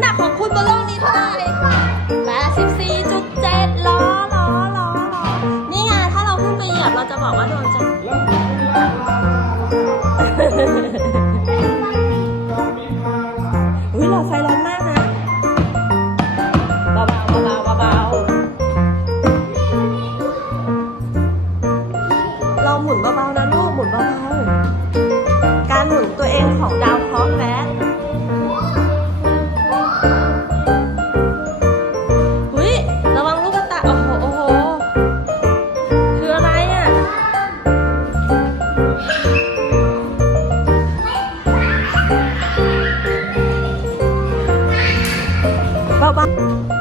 ำหนักของคุณบนโลกนี้เท่าไหร่แปดสิบสี่จุดเล้อล้อล้อล้อนี่ไงถ้าเราขึ้นไปเหยียบเราจะบอกว่าโดนจัฮ้ยหลอไฟร้มากนะเบาๆเบาเบาเราหมุนเบาๆนะลูกหมุนเบาๆการหมุนตัวเองของดา 吧。